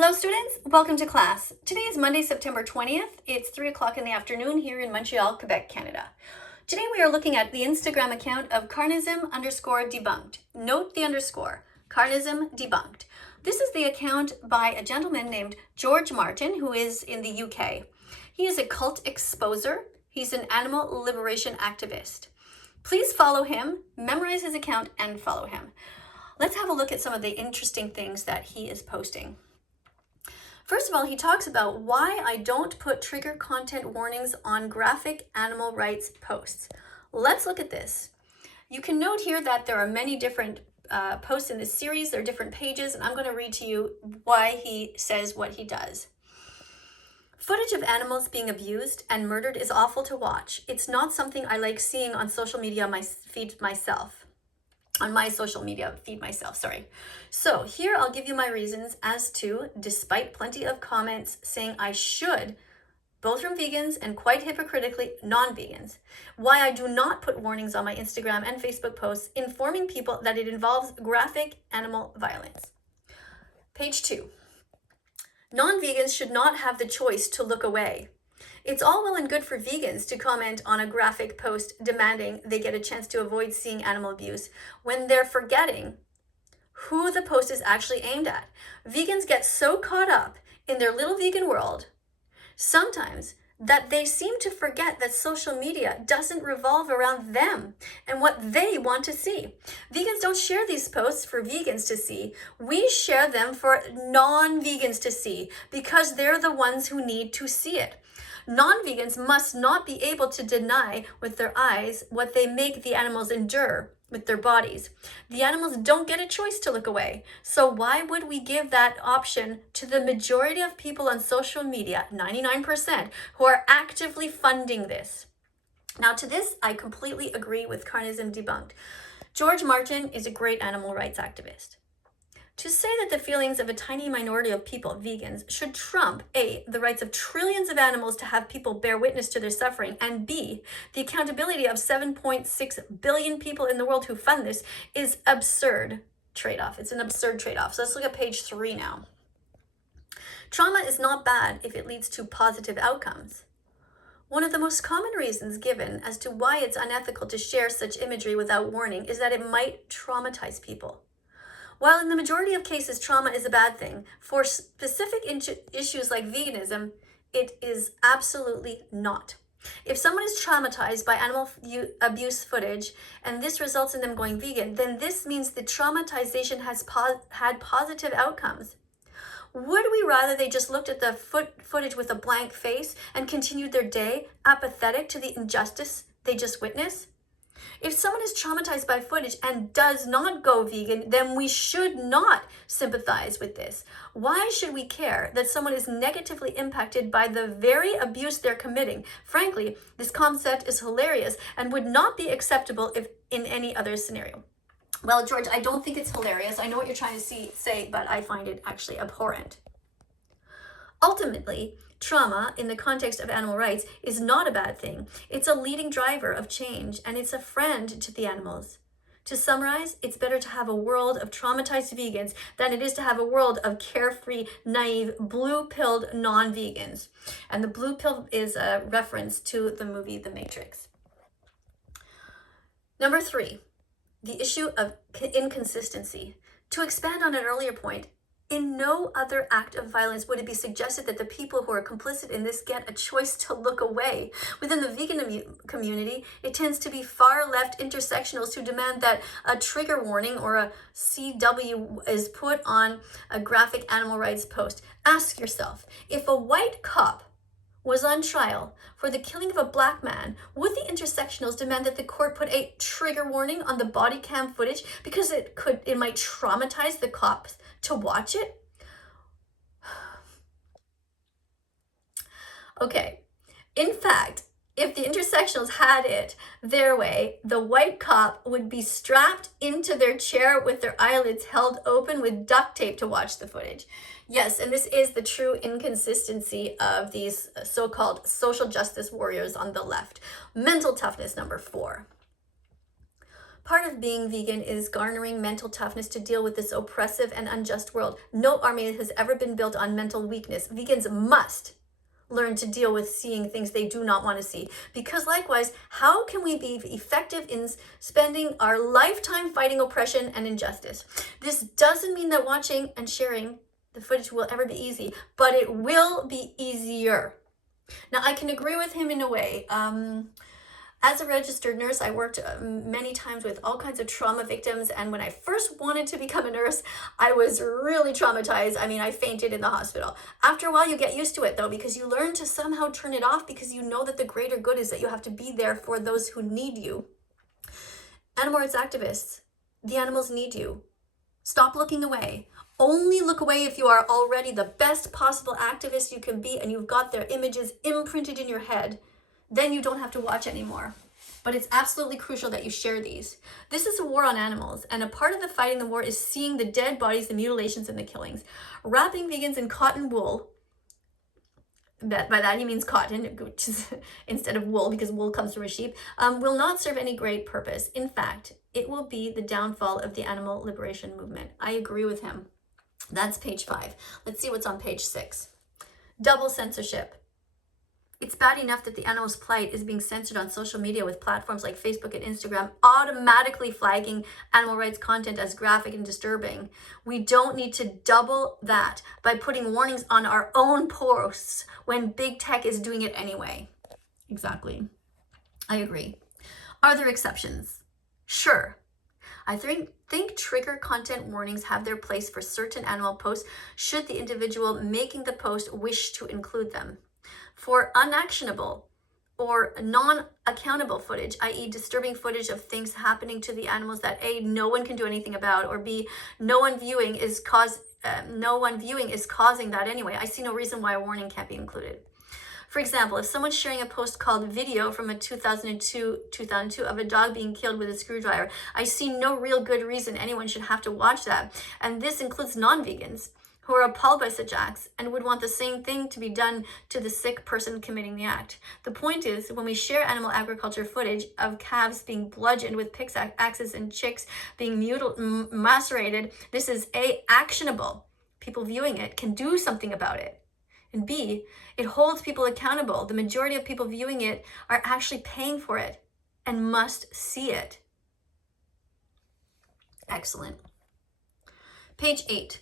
Hello students, welcome to class. Today is Monday, September 20th. It's 3 o'clock in the afternoon here in Montreal, Quebec, Canada. Today we are looking at the Instagram account of carnism_debunked. Note the underscore, carnism debunked. This is the account by a gentleman named George Martin, who is in the UK. He is a cult exposer. He's an animal liberation activist. Please follow him, memorize his account, and follow him. Let's have a look at some of the interesting things that he is posting. First of all, he talks about why I don't put trigger content warnings on graphic animal rights posts. Let's look at this. You can note here that there are many different posts in this series. There are different pages, and I'm going to read to you why he says what he does. Footage of animals being abused and murdered is awful to watch. It's not something I like seeing on social media on my social media feed myself, So here I'll give you my reasons as to, despite plenty of comments saying I should, both from vegans and quite hypocritically non-vegans, why I do not put warnings on my Instagram and Facebook posts informing people that it involves graphic animal violence. Page 2. Non-vegans should not have the choice to look away. It's all well and good for vegans to comment on a graphic post demanding they get a chance to avoid seeing animal abuse when they're forgetting who the post is actually aimed at. Vegans get so caught up in their little vegan world sometimes that they seem to forget that social media doesn't revolve around them and what they want to see. Vegans don't share these posts for vegans to see. We share them for non-vegans to see because they're the ones who need to see it. Non-vegans must not be able to deny with their eyes what they make the animals endure with their bodies. The animals don't get a choice to look away. So why would we give that option to the majority of people on social media, 99%, who are actively funding this? Now to this, I completely agree with Carnism Debunked. George Martin is a great animal rights activist. To say that the feelings of a tiny minority of people, vegans, should trump A, the rights of trillions of animals to have people bear witness to their suffering, and B, the accountability of 7.6 billion people in the world who fund this is absurd trade-off. It's an absurd trade-off. So let's look at page 3 now. Trauma is not bad if it leads to positive outcomes. One of the most common reasons given as to why it's unethical to share such imagery without warning is that it might traumatize people. While in the majority of cases trauma is a bad thing, for specific issues like veganism, it is absolutely not. If someone is traumatized by animal abuse footage and this results in them going vegan, then this means the traumatization has had positive outcomes. Would we rather they just looked at the footage with a blank face and continued their day apathetic to the injustice they just witnessed? If someone is traumatized by footage and does not go vegan, then we should not sympathize with this. Why should we care that someone is negatively impacted by the very abuse they're committing? Frankly, this concept is hilarious and would not be acceptable if in any other scenario. Well, George, I don't think it's hilarious. I know what you're trying to say, but I find it actually abhorrent. Ultimately, trauma in the context of animal rights is not a bad thing. It's a leading driver of change, and it's a friend to the animals. To summarize, it's better to have a world of traumatized vegans than it is to have a world of carefree, naive, blue-pilled non-vegans. And the blue pill is a reference to the movie The Matrix. Number 3, the issue of inconsistency. To expand on an earlier point, in no other act of violence would it be suggested that the people who are complicit in this get a choice to look away. Within the vegan community, it tends to be far left intersectionals who demand that a trigger warning or a CW is put on a graphic animal rights post. Ask yourself, if a white cop was on trial for the killing of a black man, would the intersectionals demand that the court put a trigger warning on the body cam footage because it might traumatize the cops to watch it? Okay, in fact, if the intersectionals had it their way, the white cop would be strapped into their chair with their eyelids held open with duct tape to watch the footage. Yes, and this is the true inconsistency of these so-called social justice warriors on the left. Mental toughness, number 4. Part of being vegan is garnering mental toughness to deal with this oppressive and unjust world. No army has ever been built on mental weakness. Vegans must learn to deal with seeing things they do not want to see. Because likewise, how can we be effective in spending our lifetime fighting oppression and injustice? This doesn't mean that watching and sharing the footage will ever be easy, but it will be easier. Now, I can agree with him in a way. As a registered nurse, I worked many times with all kinds of trauma victims. And when I first wanted to become a nurse, I was really traumatized. I mean, I fainted in the hospital. After a while, you get used to it though, because you learn to somehow turn it off, because you know that the greater good is that you have to be there for those who need you. Animal rights activists, the animals need you. Stop looking away. Only look away if you are already the best possible activist you can be and you've got their images imprinted in your head. Then you don't have to watch anymore. But it's absolutely crucial that you share these. This is a war on animals, and a part of the fighting the war is seeing the dead bodies, the mutilations, and the killings. Wrapping vegans in cotton wool, by that he means cotton, which is instead of wool, because wool comes from a sheep, will not serve any great purpose. In fact, it will be the downfall of the animal liberation movement. I agree with him. That's page 5. Let's see what's on page 6. Double censorship. It's bad enough that the animal's plight is being censored on social media, with platforms like Facebook and Instagram automatically flagging animal rights content as graphic and disturbing. We don't need to double that by putting warnings on our own posts when big tech is doing it anyway. Exactly. I agree. Are there exceptions? Sure. I think trigger content warnings have their place for certain animal posts should the individual making the post wish to include them. For unactionable or non-accountable footage, i.e. disturbing footage of things happening to the animals that A, no one can do anything about, or B, no one viewing is causing that anyway, I see no reason why a warning can't be included. For example, if someone's sharing a post called Video from a 2002 of a dog being killed with a screwdriver, I see no real good reason anyone should have to watch that. And this includes non-vegans who are appalled by such acts and would want the same thing to be done to the sick person committing the act. The point is, when we share animal agriculture footage of calves being bludgeoned with pickaxes and chicks being macerated, this is A, actionable. People viewing it can do something about it. And B, it holds people accountable. The majority of people viewing it are actually paying for it and must see it. Excellent. Page 8.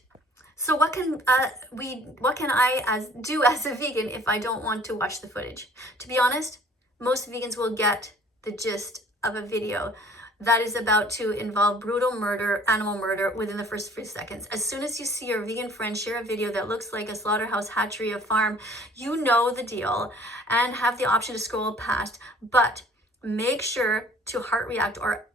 So what can I do as a vegan if I don't want to watch the footage? To be honest, most vegans will get the gist of a video that is about to involve brutal murder, animal murder, within the first few seconds. As soon as you see your vegan friend share a video that looks like a slaughterhouse, hatchery, a farm, you know the deal and have the option to scroll past. But make sure to heart react or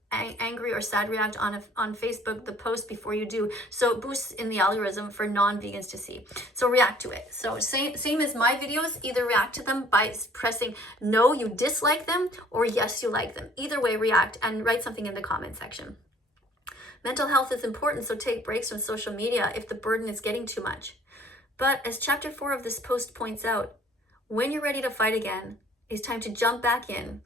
angry or sad react on Facebook, the post, before you do. So it boosts in the algorithm for non-vegans to see. So react to it. So same as my videos, either react to them by pressing no, you dislike them, or yes, you like them. Either way, react and write something in the comment section. Mental health is important, so take breaks from social media if the burden is getting too much. But as chapter 4 of this post points out, when you're ready to fight again, it's time to jump back in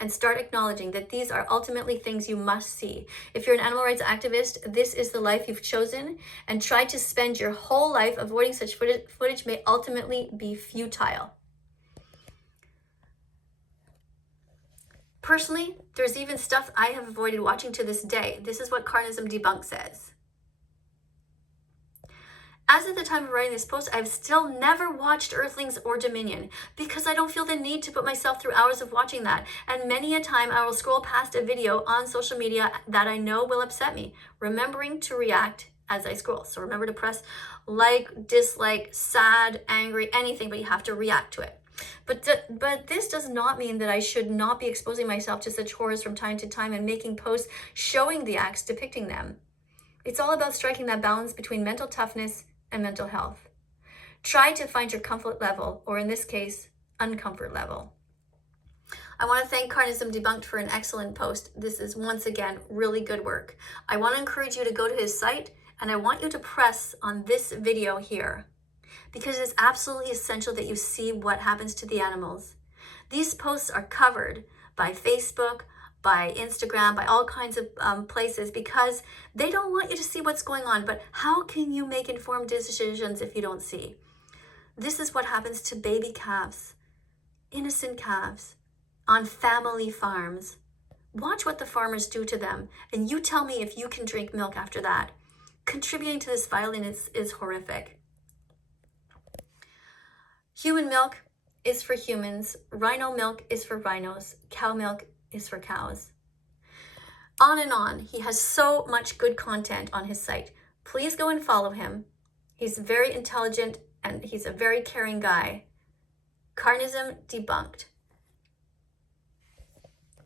and start acknowledging that these are ultimately things you must see. If you're an animal rights activist, this is the life you've chosen, and try to spend your whole life avoiding such footage may ultimately be futile. Personally, there's even stuff I have avoided watching to this day. This is what Carnism Debunked says. As of the time of writing this post, I've still never watched Earthlings or Dominion because I don't feel the need to put myself through hours of watching that. And many a time I will scroll past a video on social media that I know will upset me, remembering to react as I scroll. So remember to press like, dislike, sad, angry, anything, but you have to react to it. But this does not mean that I should not be exposing myself to such horrors from time to time and making posts showing the acts depicting them. It's all about striking that balance between mental toughness and mental health. Try to find your comfort level, or in this case, uncomfort level. I want to thank Carnism Debunked for an excellent post. This is, once again, really good work. I want to encourage you to go to his site, and I want you to press on this video here, because it's absolutely essential that you see what happens to the animals. These posts are covered by Facebook, by Instagram, by all kinds of places, because they don't want you to see what's going on. But how can you make informed decisions if you don't see? This is what happens to baby calves, innocent calves, on family farms. Watch what the farmers do to them, and you tell me if you can drink milk after that. Contributing to this violence is horrific. Human milk is for humans. Rhino milk is for rhinos. Cow milk is for cows. On and on. He has so much good content on his site. Please go and follow him. He's very intelligent and he's a very caring guy. Carnism debunked.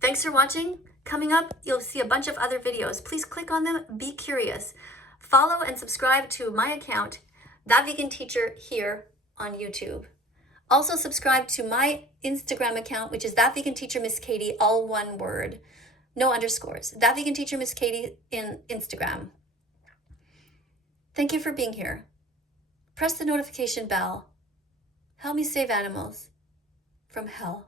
Thanks for watching. Coming up, you'll see a bunch of other videos. Please click on them. Be curious. Follow and subscribe to my account, That Vegan Teacher, here on YouTube. Also subscribe to my Instagram account, which is That Vegan Teacher Miss Kadie, all one word, no underscores. That Vegan Teacher Miss Kadie in Instagram. Thank you for being here. Press the notification bell. Help me save animals from hell.